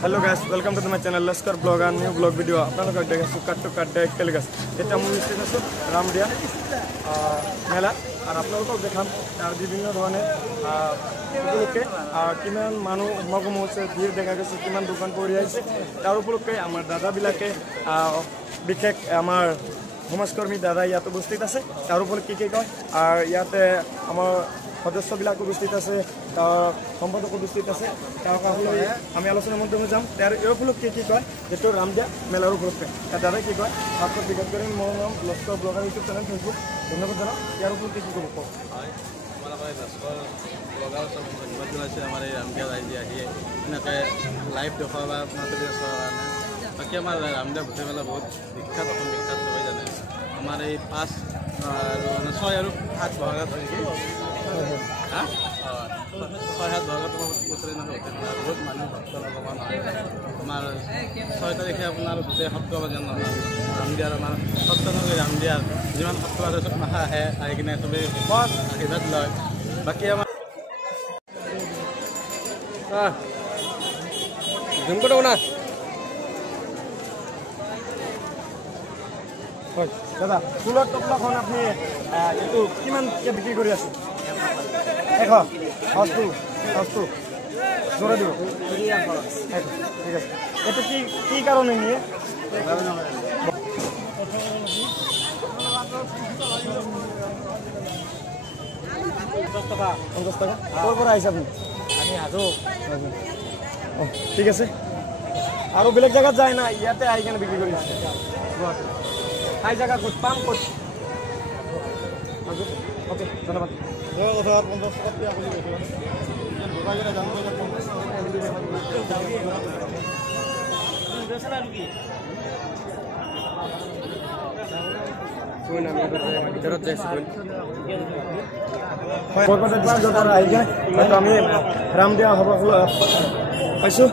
Hello guys, welcome to my channel. Let's start vlog and new vlog video. আপোনালোকক দেখাইছো কাট একটেলি গাছ এটা মোৰ স্থিত আছে ৰামদিয়া মেলা আৰু আপোনালোকক দেখাম তাৰ বিভিন্ন ধৰণে উপলক্ষে কিমান মানুহ সমাগম হৈছে ভিৰ দেখা গৈছে কিমান দোকান পৰি আছে তাৰ উপলক্ষে আমাৰ দাদাবিলাকে বিশেষ আমাৰ সমাজকৰ্মী দাদা ইয়াত উপস্থিত আছে তাৰ উপলক্ষে কি কয় আৰু ইয়াতে আমাৰ সদস্যবিলাক উপস্থিত আছে সম্পাদক উপস্থিত আছে আমি আলোচনাৰ মাধ্যমে যাম তাৰ এই উপলক্ষে কি কয় যেটো ৰামদিয়া মেলাৰ উপলক্ষে দাদা কি কয় আপনাৰ বিজ্ঞান কৰেন মোৰ নাম Laskar blogger YouTube channel Facebook ধন্যবাদ জানাম ইয়াৰ উপলক্ষে কি ক'ব ব্লগাৰ সব ধন্যবাদ জনাইছোঁ আমাৰ এই ৰামদিয়া ৰাইজে আহি এনেকৈ লাইভ দেখুওৱা বা আপোনালোকে চোৱাৰ কাৰণে বাকী আমাৰ ৰামদিয়া ভোটে মেলা বহুত বিখ্যাত অসম বিখ্যাত সবাই জানে আমাৰ এই 5 আৰু 6 আৰু 7 বহাগত হয় নেকি 6-7 বহাগত বছৰে বহুত মানুহ ভক্ত লগা নহয় আমাৰ 6 তাৰিখে আপোনাৰ গোটেই সপ্তাহজন ৰামদিয়াৰ আমাৰ সপ্তাহনগৰী ৰামদিয়াৰ যিমান সপ্তাহ আছে চব মাথা আহে আহি কিনে চবেই আশীৰ্বাদ লয় বাকী আমাৰ জুম কৰিব না হয় দাদা ফুলৰ টপলাখন আপুনি এইটো কিমানকৈ বিক্ৰী কৰি আছে 100 জোৰা দিব ঠিক আছে এইটো কি কাৰণে নিয়ে 50 টকা ক'ৰ পৰা আহিছে আপুনি আমি হাজো ঠিক আছে আৰু বেলেগ জায়গাত যায় না ইয়াতে আহি কেনে বিক্ৰী কৰি আছে ঠাই জায়গা ক'ত পাম ক'ত ওকে ধন্যবাদ ভিতৰত যাইছোঁ আমি ৰামদিয়া হ'ব পাইছোঁ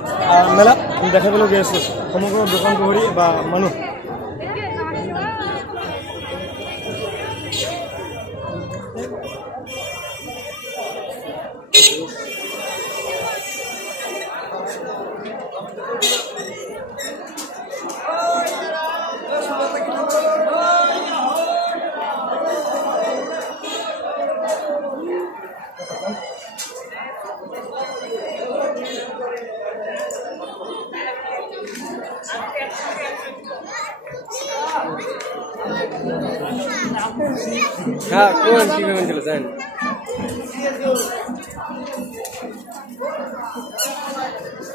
মেলাত দেখাবলৈ গৈ আছোঁ সমগ্ৰ দোকান পোহৰী বা মানুহ হ্যাঁ কোন কি বলছিল জান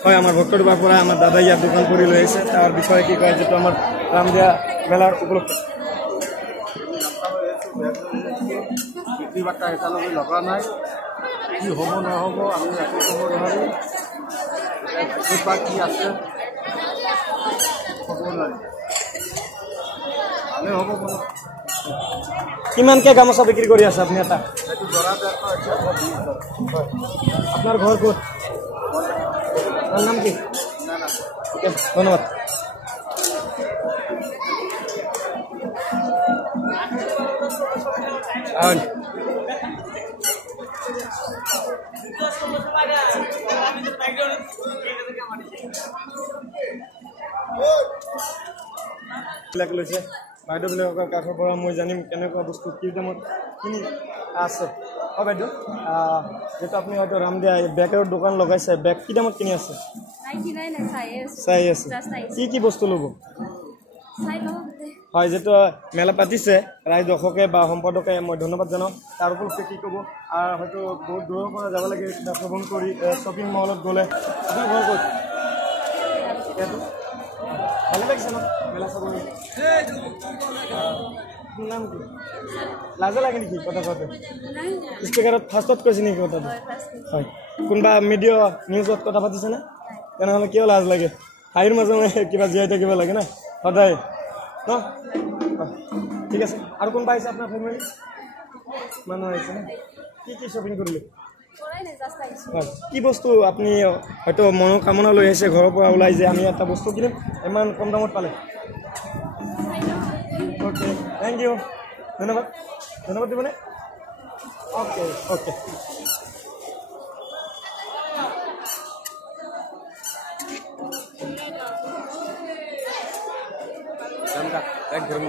হয় আমাৰ ভক্তৰবাৰ পৰা আমাৰ দাদা ইয়াত দোকান কৰি লৈ আহিছে তাৰ বিষয়ে কি কয় যেটো আমাৰ ৰামদিয়া মেলাৰ উপলক্ষে বিক্ৰী বাৰ্তা এতিয়ালৈকে লগা নাই কি হ'ব নহ'ব আমি একো ক'ব নোৱাৰিম বা কি আছে ক'ব নোৱাৰিম ভালেই হ'ব বোলো কিমানকৈ গামোচা বিক্ৰী কৰি আছে আপুনি এটা এইটো জৰা আপোনাৰ ঘৰ ক'ত তাৰ নাম কি ধন্যবাদ লৈছে বাইদেউবিলাকৰ কাষৰ পৰা মই জানিম কেনেকুৱা বস্তু কি দামত কিনি আছে বাইদেউ যেটো আপুনি হয়তো ৰামদিয়া বেগৰ দোকান লগাইছে বেগ কি দামত কিনি আছে চাই আছে কি বস্তু ল'ব হয় যেটো মেলা পাতিছে ৰাইজ দৰ্শকে বা সম্পাদকে মই ধন্যবাদ জনাওঁ তাৰ উপলক্ষে কি ক'ব আৰু হয়তো বহুত দূৰৰ পৰা যাব লাগে কিবা ভ্ৰমণ কৰি শ্বপিং মলত গ'লে আপোনাৰ ঘৰ ক'ত ভালে লাগিছে ন মেলা চাবলৈ নাম কি লাজে লাগে নেকি কথা কওঁতে স্পীকাৰত ফাৰ্ষ্টত কৈছে নেকি কথাটো হয় কোনোবা মিডিয়া নিউজত কথা পাতিছেনে তেনেহ'লে কিয় লাজ লাগে হাঁহিৰ মাজে মাজে কিবা জীয়াই থাকিব লাগে না সদায় ন ঠিক আছে আৰু কোনোবা আহিছে আপোনাৰ ফেমিলি মানুহ আহিছে নে কি শ্বপিং কৰিলে হয় কি বস্তু আপুনি হয়তো মনোকামনা লৈ আহিছে ঘৰৰ পৰা ওলাই যে আমি এটা বস্তু কিনিম ইমান কম দামত পালে ওকে থেংক ইউ ধন্যবাদ দিবনে ওকে এক ধরুন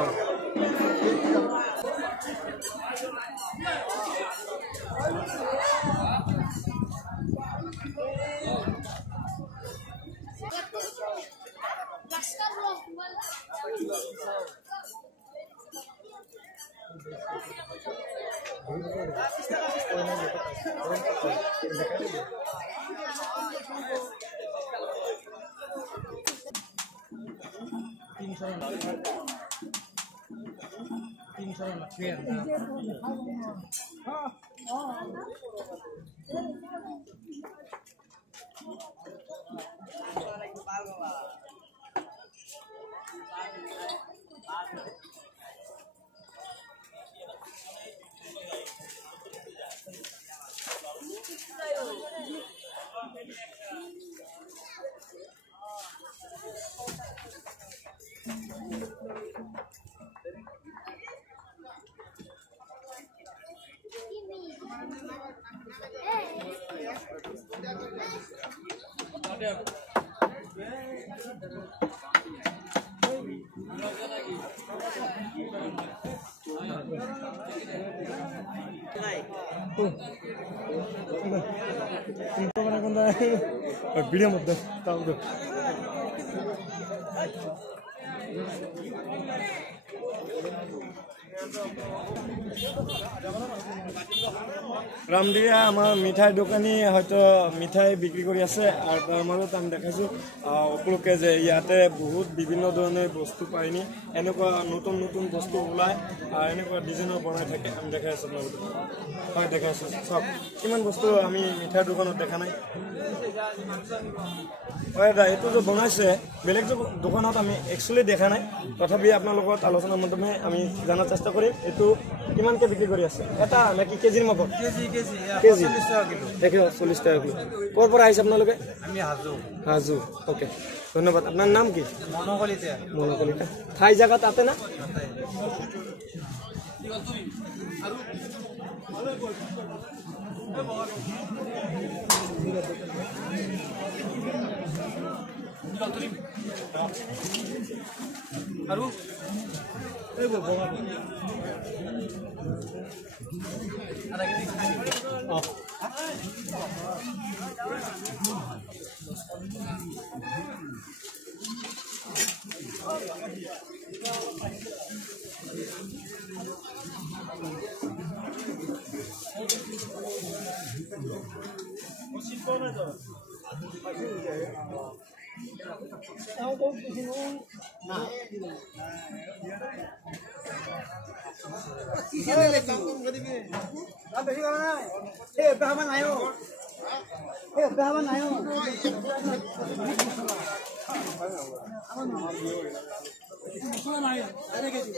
ভিডিও মধ্যে তাও রামদিয়া আমার মিঠাই দোকানী হয়তো মিঠাই বিক্রি করে আছে আর তার মাজত আমি দেখাইছো উপলক্ষে যে ইয়াতে বহুত বিভিন্ন ধরনের বস্তু পাইনি এনেকুৱা নতুন নতুন বস্তু ওলায় আৰ এনেকুৱা ডিজাইনৰ বনাই থাকে আমি দেখাই আছো আপোনালোকক হয় দেখাই আছো সব কিমান বস্তু আমি মিঠাই দোকানত দেখা নাই হয় দাদা এইটো যে বনাইছে বেলেগ দোকানত আমি একচুৱেলি দেখা নাই তথাপি আপোনাৰ লগত আলোচনাৰ মাধ্যমে আমি জানাৰ চেষ্টা কৰিম এইটো কিমানকে বিক্ৰি কৰি আছে এটা নাকি কেজিৰ মাপত কেজি 40 টাকা কিলো দেখো 40 টাকা কিলো ক'ৰ পৰা আহিছে আপোনালোকে আমি হাজু ওকে ধন্যবাদ আপনাৰ নাম কি মনোকলিতা ঠাই জায়গা তাতে না আৰু এই বগা আধা কেজি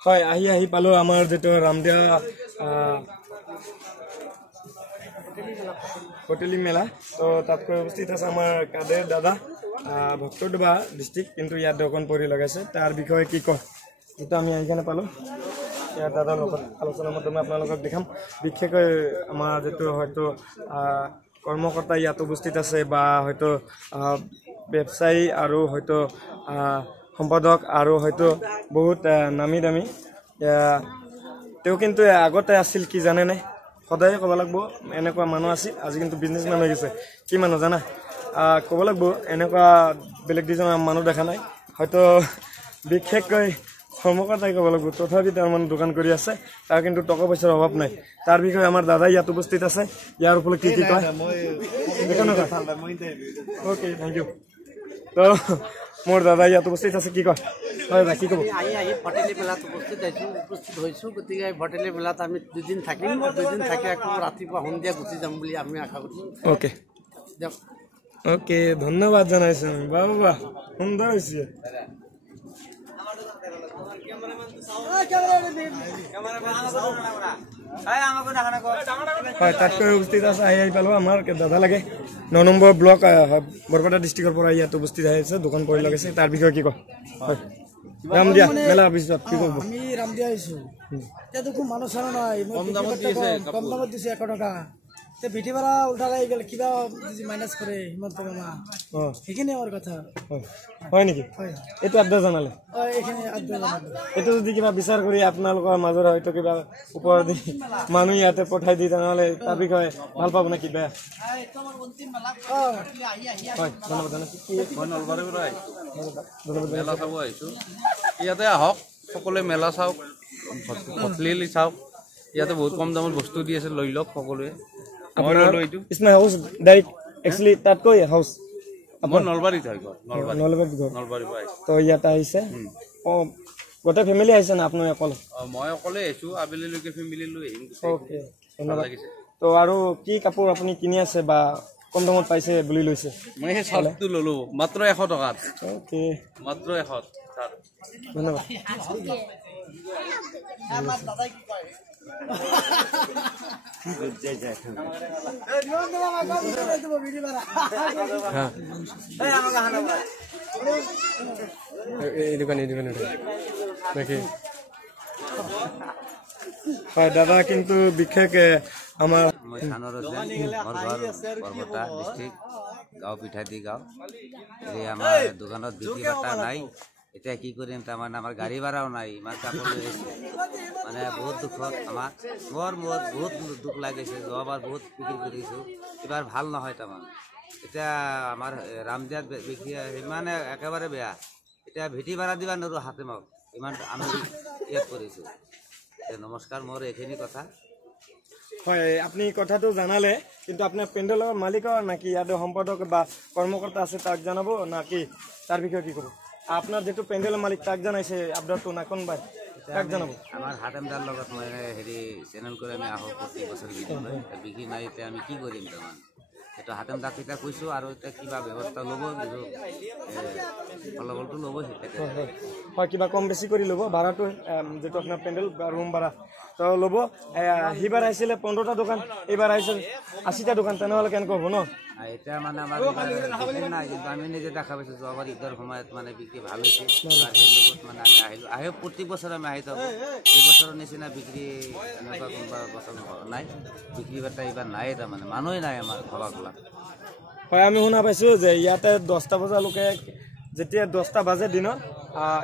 হয় আহি পালো আমার যেটা রামদিয়া হোটেলি মেলা তো তাতকৈ উপস্থিত আছে আমার কাদের দাদা ভক্তডোবা ডিস্ট্রিক্ট কিন্তু ইয়াত দোকান পরি লাগাইছে তার বিষয়ে কি কয় যেটা আমি এইখানে পালো ইয়াত দাদাৰ লগত আলোচনাৰ মাধ্যমে আপোনালোকক দেখাম বিশেষকৈ আমাৰ যেটো হয়তো কৰ্মকৰ্তা ইয়াত উপস্থিত আছে বা হয়তো ব্যবসায়ী আৰু হয়তো সম্পাদক আৰু হয়তো বহুত নামি দামি তেও কিন্তু আগতে আছিল কি জানে নাই সদায় ক'ব লাগব এনেকুৱা মানুহ আছিল আজি কিন্তু বিজনেসম্যান হৈ গৈছে কি মানুহ জানা ক'ব লাগব এনেকুৱা বেলেগ ডিজাইনৰ মানুহ দেখা নাই হয়তো বিশেষকৈ কৰ্মকৰ্তাই ক'ব লাগব তথাপি তাৰ মানুহ দোকান কৰি আছে তাৰ কিন্তু টকা পইচাৰ অভাৱ নাই তাৰ বিষয়ে আমাৰ দাদা ইয়াত উপস্থিত আছে ইয়াৰ ওপৰত কি কয় ওকে থ্যাংক ইউ তো মোৰ দাদা ইয়াত উপস্থিত আছে কি কয় হয় ভাই কি ক'ব আহি ভটেলি মেলাত উপস্থিত হৈছোঁ গতিকে ভটেলি মেলাত আমি 2 দিন থাকিম 2 দিন থাকি আকৌ ৰাতিপুৱা সন্ধিয়া গুচি যাম বুলি আমি আশা কৰিছোঁ ওকে ওকে ধন্যবাদ জনাইছোঁ বাহ বাহ সুন্দৰ হৈছে হয় তাতকৈ উপস্থিত আছে আহি পালোঁ আমাৰ দাদা লাগে 9 নম্বৰ ব্লক বৰপেটা ডিষ্ট্ৰিক্টৰ পৰা ইয়াত উপস্থিত আহিছে দোকান পৰি লগাইছে তাৰ বিষয়ে কি কয় হয় ৰামদিয়া মেলা পিছত কি ক'ব আমি ৰামদিয়া আহিছোঁ এতিয়া দেখোন মানুহ চানো নাই কম দামত দিছে 1 টকা তে ভিটি ভাড়া উল্টা লাগি গেল কিবা মাইনাস কৰে হিমন্ত মামা সেইখিনি আমাৰ কথা হয় নেকি এইটো আড্ডা জনালে এইখিনি আড্ডা জনালে এইটো যদি কিবা বিচাৰ কৰি আপোনালোকৰ মাজৰ হয়তো কিবা ওপৰ দি মানুহ ইয়াতে পঠাই দি তেনেহ'লে তাৰ বিষয়ে ভাল পাব নে কি বেয়া হয় ধন্যবাদ মই নলবাৰীৰ পৰা মেলা চাব আহিছোঁ ইয়াতে আহক সকলোৱে মেলা চাওক ভটলি চাওক ইয়াতে বহুত কম দামত বস্তু দি আছে লৈ লওক সকলোৱে It's my house direct actually তাতকৈ house মই নলবাৰীত হয় নলবাৰীৰ পৰা তো ইয়াত আহিছে গোটেই ফেমিলি আহিছে না আপোনাৰ অকলে মই অকলে আহিছোঁ আবেলিলৈকে ফেমিলি লৈ আহিম ওকে ধন্যবাদ তো আৰু কি কাপোৰ আপুনি কিনি আছে বা কম দামত পাইছে বুলি লৈছে মই সেই চাৰ্টটো ল'লোঁ মাত্ৰ 100 টকাত ওকে মাত্ৰ 100 ধন্যবাদ হয় দাদা কিন্তু বিশেষ আমাৰ বৰপেটা ডিষ্ট্ৰিক্ট গাঁও পিঠাদি গাঁও আমাৰ দোকানত বিক্ৰী বাৰ্তা নাই এতিয়া কি কৰিম তাৰমানে আমাৰ গাড়ী ভাড়াও নাই ইমান কাপোৰ লৈ আহিছে মানে বহুত দুখত আমাৰ মোৰ বহুত দুখ লাগিছে যোৱাবাৰ বহুত বিক্ৰী কৰিছোঁ এইবাৰ ভাল নহয় তাৰমানে এতিয়া আমাৰ ৰামদিয়াত বিক্ৰী ইমানে একেবাৰে বেয়া এতিয়া ভিটি ভাড়া দিবা নোৱাৰোঁ হাতে মোক ইমান আমি ইয়াত কৰিছোঁ নমস্কাৰ মোৰ এইখিনি কথা হয় আপুনি কথাটো জানালে কিন্তু আপোনাৰ পেণ্ডেলৰ মালিকৰ নাকি ইয়াতে সম্পাদক বা কৰ্মকৰ্তা আছে তাক জনাব নাকি তাৰ বিষয়ে কি ক'ব আপোনাৰ যেটো পেণ্ডেলৰ মালিক তাক জনাইছে আপডেটটো না কোনবাই তাক জনাব আমাৰ হাতেমদাৰ লগত মই হেৰি চেনেল কৰি আমি আহোঁ প্ৰতি বছৰ বিক্ৰী নাই এতিয়া আমি কি কৰিম তাৰমানে এইটো হাতেমদাক এতিয়া কৈছোঁ আৰু এতিয়া কিবা ব্যৱস্থা ল'ব ফলাফলটো ল'ব হয় কিবা কম বেছি কৰি ল'ব ভাড়াটো যেটো আপোনাৰ পেণ্ডেল বা ৰুম ভাড়া তো ল'ব সিবাৰ আহিছিলে 15টা দোকান এইবাৰ আহিছে 80টা দোকান তেনেহ'লে কেনেকৈ হ'ব ন এতিয়া মানে আমাৰ বিক্ৰী নাই কিন্তু আমি নিজে দেখা পাইছোঁ যোৱাবাৰ ঈদৰ সময়ত মানে বিক্ৰী ভাল হৈছে সেই লগত মানে আমি আহিলোঁ প্ৰত্যেক বছৰ আমি আহি থাকোঁ এই বছৰৰ নিচিনা বিক্ৰী এনেকুৱা কোনোবা বছৰ নাই বিক্ৰী বাৰ্তা এইবাৰ নাই তাৰমানে মানুহেই নাই আমাৰ ভবা খোলা হয় আমি শুনা পাইছোঁ যে ইয়াতে 10টা বজালৈকে যেতিয়া 10টা বাজে দিনত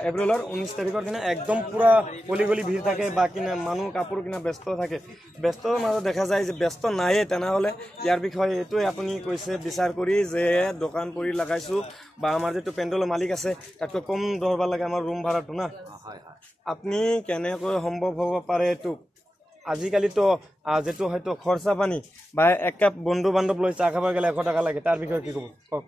এপ্ৰিলৰ 19 তাৰিখৰ দিনা একদম পুৰা গলি গলি ভিৰ থাকে বা কিনা মানুহ কাপোৰ কিনা ব্যস্ত থাকে ব্যস্তৰ মাজত দেখা যায় যে ব্যস্ত নাইয়ে তেনেহ'লে ইয়াৰ বিষয়ে এইটোৱে আপুনি কৈছে বিচাৰ কৰি যে দোকান পৰি লগাইছোঁ বা আমাৰ যেটো পেণ্ডেলৰ মালিক আছে তাতকৈ কম ধৰবা লাগে আমাৰ ৰুম ভাড়াটো না আপুনি কেনেকৈ সম্ভৱ হ'ব পাৰে এইটো আজিকালিতো যেটো হয়তো খৰচা পানী বা এক কাপ বন্ধু বান্ধৱ লৈ চাহ খাব গ'লে 100 টকা লাগে তাৰ বিষয়ে কি ক'ব কওক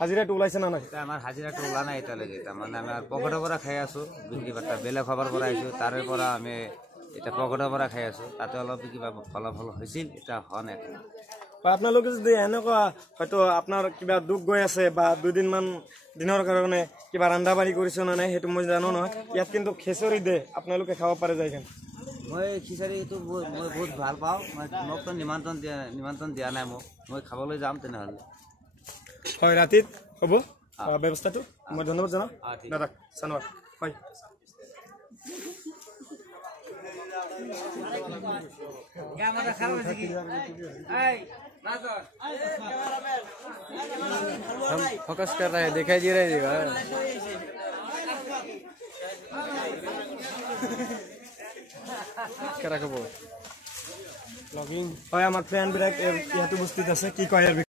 হাজিৰাটো ওলাইছে না নাই আমাৰ হাজিৰাটো ওলা নাই এতিয়ালৈকে তাৰমানে আমাৰ পকেটৰ পৰা খাই আছোঁ বিক্ৰী বাৰ্তা বেলেগ খবৰ পৰা আহিছোঁ তাৰে পৰা আমি এতিয়া পকেটৰ পৰা খাই আছোঁ তাতে অলপ কিবা ফলাফল হৈছিল এতিয়া হোৱা নাই আপোনালোকে যদি এনেকুৱা হয়তো আপোনাৰ কিবা দুখ গৈ আছে বা 2 দিনৰ কাৰণে কিবা ৰান্ধা বাঢ়ি কৰিছে না নাই সেইটো মই জানো নহয় ইয়াত কিন্তু খিচৰি দে আপোনালোকে খাব পাৰে যায় কেন মই খিচাৰিটো মই বহুত ভাল পাওঁ মোকতো নিমন্ত্ৰণ দিয়া নাই মই খাবলৈ যাম তেনেহ'লে হয় ৰাতিত হ'ব ব্যৱস্থাটো মই ধন্যবাদ জনাম দাদাক ধন্যবাদ হয় हम फोकस कर रहे हैं दिखाई दे रहा है क्या रखो হয় আমাৰ ফ্ৰেণ্ড বিলাক ইয়াত উপস্থিত আছে কি কয়